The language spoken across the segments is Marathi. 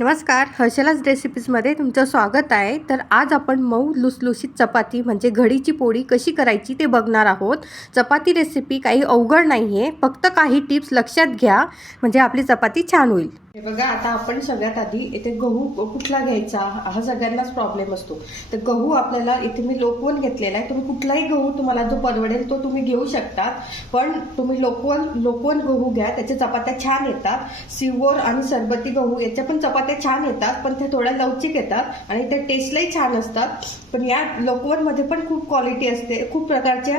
नमस्कार हर्षलाच रेसिपीजमध्ये तुमचं स्वागत आहे. तर आज आपण मऊ लुसलुशीत चपाती म्हणजे घडीची पोळी कशी करायची ते बघणार आहोत. चपाती रेसिपी काही अवघड नाही आहे फक्त काही टिप्स लक्षात घ्या. म्हणजे आपली चपाती छान होईल. हे बघा आता आपण सगळ्यात आधी इथे गहू कुठला घ्यायचा? हा सगळ्यांनाच प्रॉब्लेम असतो. तर गहू आपल्याला इथे मी लोकवन घेतलेला आहे. तुम्ही कुठलाही गहू तुम्हाला जो परवडेल तो तुम्ही घेऊ शकता. पण तुम्ही लोकवन लोकवन गहू घ्या. त्याच्या चपात्या छान येतात. सिवोर आणि सरबती गहू याच्या पण चपात्या छान येतात. पण ते थोड्या लवचिक येतात आणि ते टेस्टलाही छान असतात. पण या लोकवनमध्ये पण खूप क्वालिटी असते. खूप प्रकारच्या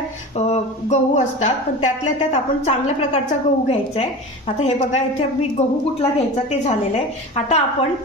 गहू असतात. पण त्यातल्या त्यात आपण चांगल्या प्रकारचा गहू घ्यायचा आहे. आता हे बघा इथे मी गहू कुठला घ्यायचा? ते झालेलं आहे. आता आपण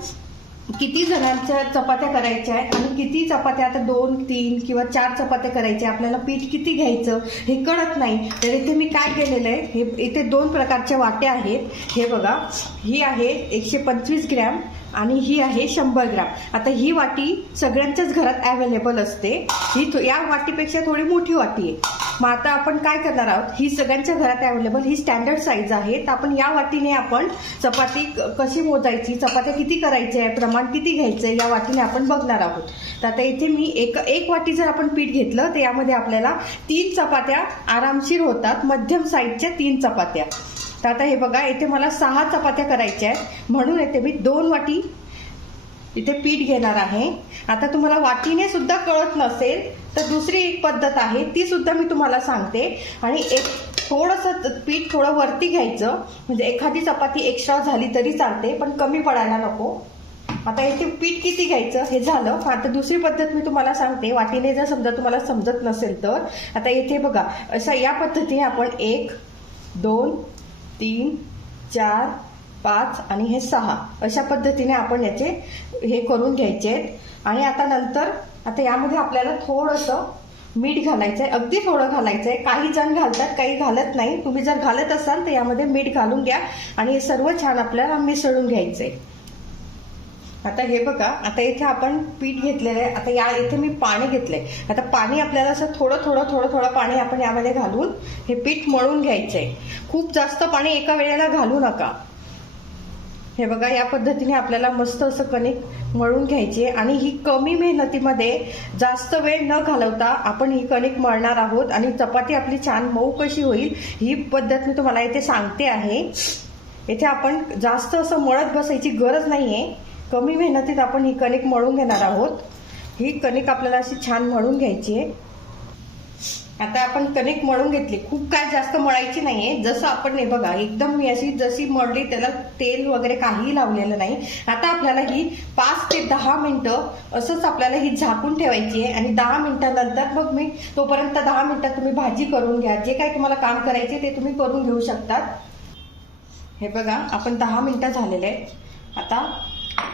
किती जणांच्या चपात्या करायच्या आहेत आणि किती चपात्या आता दोन तीन किंवा चार चपात्या करायच्या आपल्याला पीठ किती घ्यायचं हे कळत नाही. तर इथे मी काय केलेलं आहे हे इथे दोन प्रकारच्या वाट्या आहेत. हे बघा ही आहे एकशे पंचवीस ग्रॅम आणि ही आहे शंभर ग्राम. आता ही वाटी सगळ्यांच्याच घरात अवेलेबल असते. ही थो- या वाटीपेक्षा थोडी मोठी वाटी आहे. मग आता आपण काय करणार आहोत? ही सगळ्यांच्या घरात अवेलेबल ही स्टँडर्ड साईज आहे. तर आपण या वाटीने आपण चपाती क- कशी मोजायची चपात्या किती करायच्या आहे प्रमाण किती घ्यायचं आहे या वाटीने आपण बघणार आहोत. तर आता इथे मी एक एक वाटी जर आपण पीठ घेतलं तर यामध्ये आपल्याला तीन चपात्या आरामशीर होतात. मध्यम साईजच्या तीन चपात्या. तर आता हे बघा इथे मला सहा चपात्या करायच्या आहेत. म्हणून येथे मी दोन वाटी इथे पीठ घेणार आहे. आता तुम्हाला वाटीने सुद्धा कळत नसेल तर दुसरी एक पद्धत आहे ती सुद्धा मी तुम्हाला सांगते. आणि एक थोडंसं पीठ थोडं वरती घ्यायचं. म्हणजे एखादी चपाती एक्स्ट्रा झाली तरी चालते पण कमी पडायला नको. आता इथे पीठ किती घ्यायचं हे झालं. आता दुसरी पद्धत मी तुम्हाला सांगते. वाटीने जर समजा तुम्हाला समजत नसेल तर. आता इथे बघा असं या पद्धतीने आपण एक दोन तीन चार पाच आणि हे सहा. अशा पद्धतीने आपण याचे हे करून घ्यायचे. आहेत आणि आता नंतर आता यामध्ये आपल्याला थोडंसं मीठ घालायचं आहे अगदी थोडं घालायचं आहे काही जण घालतात काही घालत नाही. तुम्ही जर घालत असाल तर यामध्ये मीठ घालून घ्या. आणि हे सर्व छान आपल्याला मिसळून घ्यायचं आहे आता हे बघा आता इथे आपण पीठ घेतलेलं आहे. आता या इथे मी पाणी घेतलंय. आता पाणी आपल्याला असं थोडं थोडं थोडं थोडं पाणी आपण यामध्ये घालून हे पीठ मळून घ्यायचं आहे खूप जास्त पाणी एका वेळेला घालू नका. हे बघा या पद्धतीने आपल्याला मस्त असं कणिक मळून घ्यायची आहे. आणि ही कमी मेहनतीमध्ये जास्त वेळ न घालवता आपण ही कणिक मळणार आहोत. आणि चपाती आपली छान मऊ कशी होईल ही पद्धत मी तुम्हाला इथे सांगते आहे. इथे आपण जास्त असं मळत बसायची गरज नाही आहे कमी मेहनतीत आपण ही कणिक मळून घेणार आहोत. ही कणिक आपल्याला अशी छान मळून घ्यायची आहे. आता आपण कणिक मळून घेतली. खूप काय जास्त मळायची नाहीये. जसं आपण हे बघा एकदम मी अशी जशी मळली त्याला तेल वगैरे काहीही लावलेलं नाही. आता आपल्याला ही पाच ते दहा मिनटं असंच आपल्याला ही झाकून ठेवायची आहे. आणि दहा मिनिटानंतर मग मी तोपर्यंत दहा मिनिटात तुम्ही भाजी करून घ्या. जे काही तुम्हाला काम करायचे ते तुम्ही करून घेऊ शकतात. हे बघा आपण दहा मिनिटं झालेले आहे आता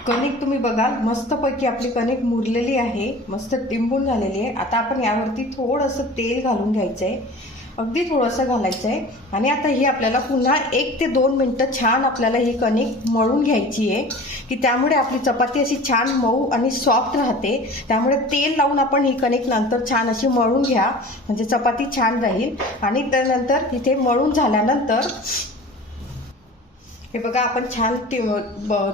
कणिक तुम्ही बघाल मस्तपैकी आपली कणिक मुरलेली आहे मस्त टिंबून झालेली आहे. आता आपण यावरती थोडंसं तेल घालून घ्यायचं आहे अगदी थोडंसं घालायचं आहे आणि आता ही आपल्याला पुन्हा एक ते दोन मिनटं छान आपल्याला ही कणिक मळून घ्यायची आहे की त्यामुळे आपली चपाती अशी छान मऊ आणि सॉफ्ट राहते. त्यामुळे तेल लावून आपण ही कणिक नंतर छान अशी मळून घ्या. म्हणजे चपाती छान राहील. आणि त्यानंतर तिथे मळून झाल्यानंतर हे बघा आपण छान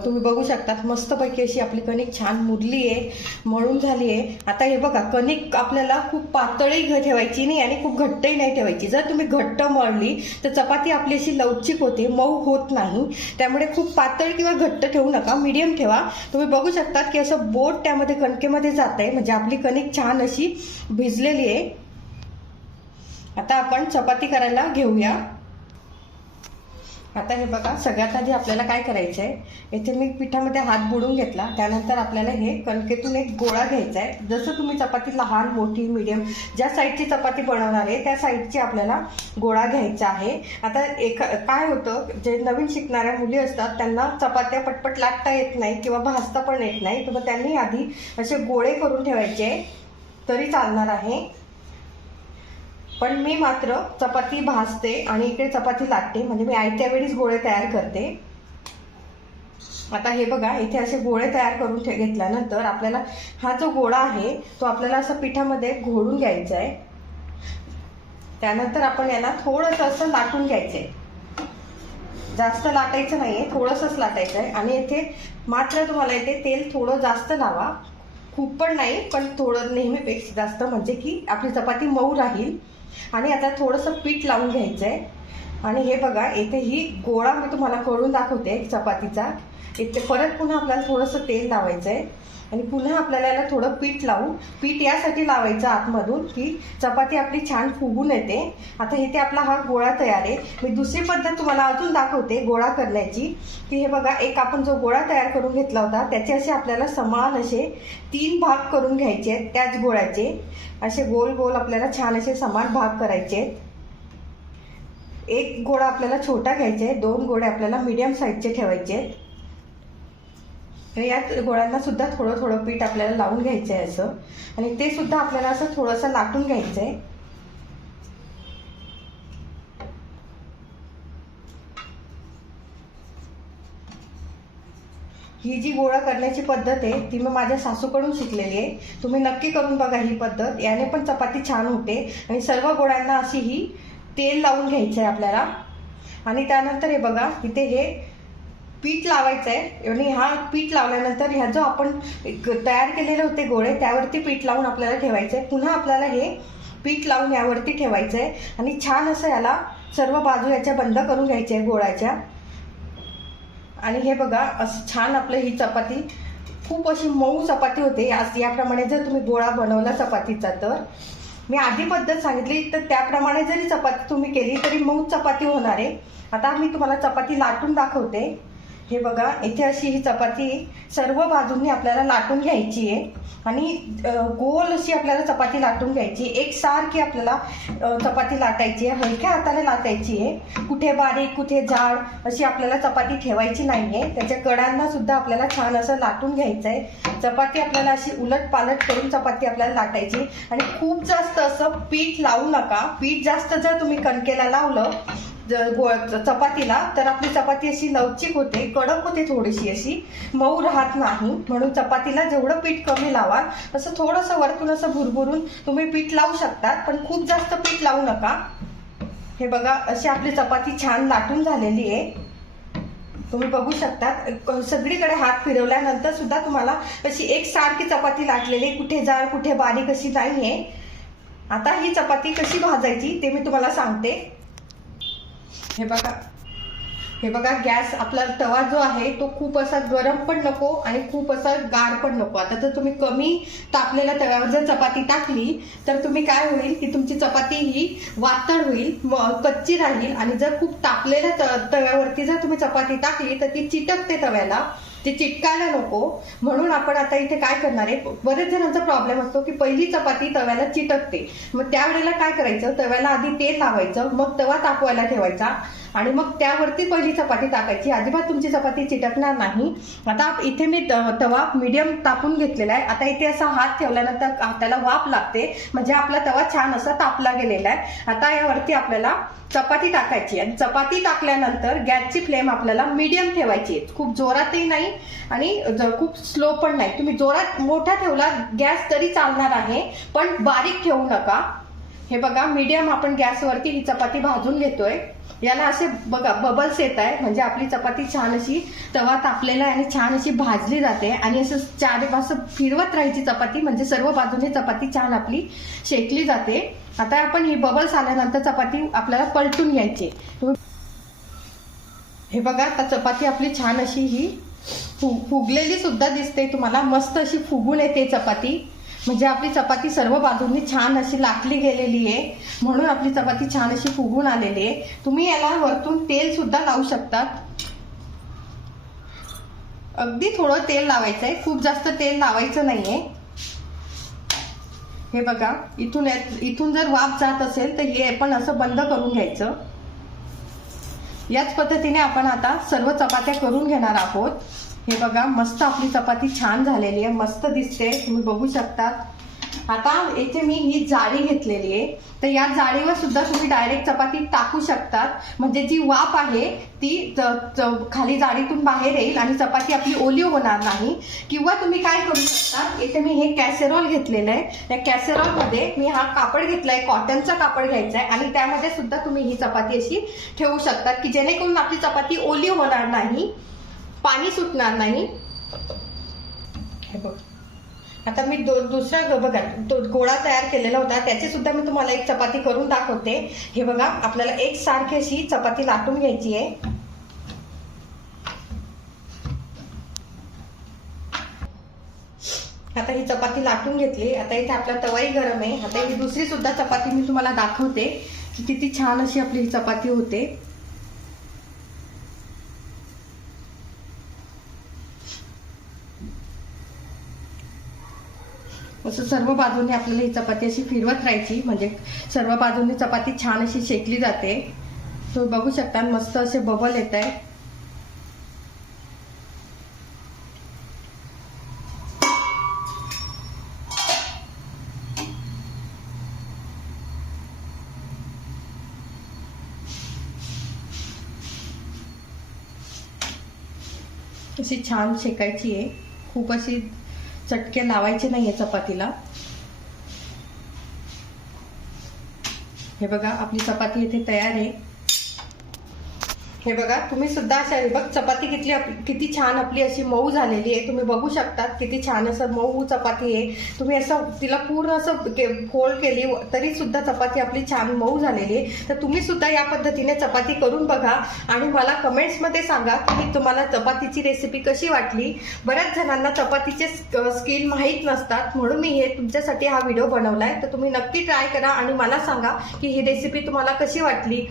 तुम्ही बघू शकतात मस्तपैकी अशी आपली कणिक छान मुरली आहे मळून झाली आहे आता हे बघा कणिक आपल्याला खूप पातळही घ- ठेवायची नाही आणि खूप घट्टही नाही ठेवायची. जर तुम्ही घट्ट मळली तर चपाती आपली अशी लवचिक होते मऊ होत नाही. त्यामुळे खूप पातळ किंवा घट्ट ठेवू नका मीडियम ठेवा. तुम्ही बघू शकतात की असं बोट त्यामध्ये कणकेमध्ये जात आहे म्हणजे आपली कणिक छान अशी भिजलेली आहे आता आपण चपाती करायला घेऊया. आता हे बघा सगळ्यात आधी आपल्याला काय करायचं आहे इथे मी पिठामध्ये हात बुडून घेतला. त्यानंतर आपल्याला हे कणकेतून एक गोळा घ्यायचा आहे जसं तुम्ही चपाती लहान मोठी मीडियम ज्या साईडची चपाती बनवणार आहे त्या साईडची आपल्याला गोळा घ्यायचा आहे. आता एक काय होतं जे नवीन शिकणाऱ्या मुली असतात त्यांना चपात्या पटपट लाटता येत नाही किंवा भाजता पण येत नाही. तर त्यांनी आधी असे गोळे करून ठेवायचे. तरी चालणार आहे. पण मी मात्र चपाती भाजते आणि इकडे चपाती लाटते. म्हणजे मी आयत्या वेळीच गोळे तयार करते. आता हे बघा इथे असे गोळे तयार करून ठे घेतल्यानंतर आपल्याला हा जो गोळा आहे तो आपल्याला असं पिठामध्ये घोळून घ्यायचा आहे त्यानंतर आपण याला थोडंसं असं लाटून घ्यायचं आहे जास्त लाटायचं नाही आहे थोडंसंच लाटायचं आहे आणि इथे मात्र तुम्हाला इथे तेल थोडं जास्त लावा. खूप पण नाही पण थोडं नेहमीपेक्षा जास्त. म्हणजे की आपली चपाती मऊ राहील. आणि आता थोडंसं पीठ लावून घ्यायचं आहे आणि हे बघा इथे ही गोळा मी तुम्हाला करून दाखवते चपातीचा. इथे परत पुन्हा आपल्याला थोडंसं तेल लावायचं आहे आणि पुन्हा आपल्याला याला थोडं पीठ लावून पीठ यासाठी लावायचं आतमधून की चपाती आपली छान फुगून येते. आता इथे आपला हा गोळा तयार आहे. मी दुसरी पद्धत तुम्हाला अजून दाखवते गोळा करण्याची. की हे बघा एक आपण जो गोळा तयार करून घेतला होता त्याचे असे आपल्याला समान असे तीन भाग करून घ्यायचे आहेत त्याच गोळ्याचे. असे गोल गोल आपल्याला छान असे समान भाग करायचे आहेत. एक गोळा आपल्याला छोटा घ्यायचा आहे दोन गोळे आपल्याला मीडियम साईजचे ठेवायचे आहेत. आणि यात गोळ्यांना सुद्धा थोडं थोडं पीठ आपल्याला लावून घ्यायचं आहे असं. आणि ते सुद्धा आपल्याला असं थोडंसं लाटून घ्यायचं आहे ही जी गोळा करण्याची पद्धत आहे ती मी माझ्या सासूकडून शिकलेली आहे. तुम्ही नक्की करून बघा ही पद्धत. याने पण चपाती छान होते. आणि सर्व गोळ्यांना अशी ही तेल लावून घ्यायचं आहे आपल्याला. आणि त्यानंतर हे बघा इथे हे पीठ लावायचं आहे आणि हा पीठ लावल्यानंतर ह्या जो आपण एक तयार केलेले होते गोळे त्यावरती पीठ लावून आपल्याला ठेवायचं आहे पुन्हा आपल्याला हे पीठ लावून यावरती ठेवायचं आहे आणि छान असं याला सर्व बाजू याच्या बंद करून घ्यायच्या आहे गोळाच्या. आणि हे बघा असं छान आपलं ही चपाती. खूप अशी मऊ चपाती होते. आज याप्रमाणे जर तुम्ही गोळा बनवला चपातीचा तर. मी आधी पद्धत सांगितली तर त्याप्रमाणे जरी चपाती तुम्ही केली तरी मऊ चपाती होणार आहे. आता मी तुम्हाला चपाती लाटून दाखवते. हे बघा इथे अशी ही चपाती सर्व बाजूंनी आपल्याला लाटून घ्यायची आहे. आणि गोल अशी आपल्याला चपाती लाटून घ्यायची एक सारखी आपल्याला चपाती लाटायची आहे. हलक्या हाताने लाटायची आहे. कुठे बारीक कुठे जाड अशी आपल्याला चपाती ठेवायची नाही आहे त्याच्या कडांना सुद्धा आपल्याला छान असं लाटून घ्यायचं आहे चपाती आपल्याला अशी उलट पालट करून चपाती आपल्याला लाटायची आणि खूप जास्त असं पीठ लावू नका. पीठ जास्त जर तुम्ही कणकेला लावलं चपातीला तर आपली चपाती अशी लवचिक होते कडक होते थोडीशी अशी. मऊ राहत नाही म्हणून चपातीला जेवढं पीठ कमी लावा असं थोडंसं वरतून असं भुरभुरून तुम्ही पीठ लावू शकतात पण खूप जास्त पीठ लावू नका. हे बघा अशी आपली चपाती छान लाटून झालेली आहे. तुम्ही बघू शकता सगळीकडे हात फिरवल्यानंतर सुद्धा तुम्हाला अशी एक सारखी चपाती लाटलेली आहे. कुठे जाड कुठे बारीक अशी नाहीये. आता ही चपाती कशी भाजायची ते मी तुम्हाला सांगते. हे बघा. हे बघा गॅस आपला तवा जो आहे तो खूप असा गरम पण नको आणि खूप असा गार पण नको. आता जर तुम्ही कमी तापलेल्या तव्यावर जर चपाती टाकली तर तुम्ही काय होईल की तुमची चपाती ही वातळ होईल कच्ची राहील आणि जर खूप तापलेल्या त- तव्यावरती जर तुम्ही चपाती टाकली तर ती चिटकते तव्याला. ते चिटकायला नको. म्हणून आपण आता इथे काय करणार आहे? बरेच जणांचा प्रॉब्लेम असतो की पहिली चपाती तव्याला चिटकते. मग त्यावेळेला काय करायचं? तव्याला आधी तेल लावायचं मग तवा तापवायला ठेवायचा. आणि मग त्यावरती पहिली चपाती टाकायची. अजिबात तुमची चपाती चिटकणार नाही. आता इथे मी त- तवा मीडियम तापून घेतलेला आहे. आता इथे असा हात ठेवल्यानंतर हाताला वाफ लागते. म्हणजे आपला तवा छान असा तापला गेलेला आहे. आता यावरती आपल्याला चपाती टाकायची आणि चपाती टाकल्यानंतर गॅसची फ्लेम आपल्याला मीडियम ठेवायची आहे. खूप जोरातही नाही आणि खूप स्लो पण नाही. तुम्ही जोरात मोठा ठेवला गॅस तरी चालणार आहे. पण बारीक ठेवू नका. हे बघा मीडियम आपण गॅसवरती ही चपाती भाजून घेतोय. याला असे बघा बबल्स येत आहे म्हणजे आपली चपाती छान अशी तवा तापलेला आहे आणि छान अशी भाजली जाते. आणि असं चार असं फिरवत राहायची चपाती. म्हणजे सर्व बाजूने चपाती छान आपली शेकली जाते. आता आपण ही बबल्स आल्यानंतर चपाती आपल्याला पलटून घ्यायची. हे बघा आता चपाती आपली छान अशी ही फुगलेली सुद्धा दिसते. तुम्हाला मस्त अशी फुगून येते चपाती. म्हणजे आपली चपाती सर्व बाजूंनी छान अशी लाटली गेलेली आहे. म्हणून आपली चपाती छान अशी फुगून आलेली आहे. तुम्ही याला वरतून तेल सुद्धा लावू शकतात. अगदी थोडं तेल लावायचं आहे खूप जास्त तेल लावायचं नाहीये. हे बघा इथून इथून जर वाफ जात असेल तर हे पण असं बंद करून घ्यायचं. याच पद्धतीने आपण आता सर्व चपात्या करून घेणार आहोत. हे बघा मस्त आपली चपाती छान झालेली आहे मस्त दिसते तुम्ही बघू शकता. आता इथे मी ही जाळी घेतलेली आहे. तर या जाळीवर सुद्धा तुम्ही डायरेक्ट चपाती टाकू शकतात. म्हणजे जी वाफ आहे ती खाली जाळीतून बाहेर येईल आणि चपाती आपली ओली होणार नाही. किंवा तुम्ही काय करू शकता इथे मी हे कॅसेरॉल घेतलेलं आहे. त्या कॅसेरॉलमध्ये मी हा कापड घेतलाय कॉटनचा कापड घ्यायचा आहे आणि त्यामध्ये सुद्धा तुम्ही ही चपाती अशी ठेवू शकतात की जेणेकरून आपली चपाती ओली होणार नाही. पाणी सुटणार नाही. हे बघ. आता मी दो दुसरा ग- बघा तो गोळा तयार केलेला होता. त्याची सुद्धा मी तुम्हाला एक चपाती करून दाखवते. हे बघा आपल्याला एक सारखी अशी चपाती लाटून घ्यायची आहे. आता ही चपाती लाटून घेतली. आता इथे आपला तवाई गरम आहे. आता ही दुसरी सुद्धा चपाती मी तुम्हाला दाखवते. की किती छान अशी आपली ही चपाती होते. असं सर्व बाजूने आपल्याला ही चपाती अशी फिरवत राहायची. म्हणजे सर्व बाजूने चपाती छान अशी शेकली जाते. तुम्ही बघू शकता मस्त असे बबल येत आहे अशी छान शेकायची आहे. खूप अशी चटके लावायचे नाहीये चपातीला. हे बघा आपली चपाती इथे तयार आहे. हे बघा तुम्ही सुद्धा अशा हे बघ चपाती किती आपली किती छान आपली अशी मऊ झालेली आहे. तुम्ही बघू शकता किती छान असं मऊ चपाती आहे. तुम्ही असं तिला पूर्ण असं फोल्ड केली तरी सुद्धा चपाती आपली छान मऊ झालेली आहे. तर तुम्ही सुद्धा या पद्धतीने चपाती करून बघा आणि मला कमेंट्समध्ये सांगा की तुम्हाला चपातीची रेसिपी कशी वाटली. बऱ्याच जणांना चपातीचे स्किल माहीत नसतात म्हणून मी हे तुमच्यासाठी हा व्हिडिओ बनवला आहे तर तुम्ही नक्की ट्राय करा आणि मला सांगा की ही रेसिपी तुम्हाला कशी वाटली.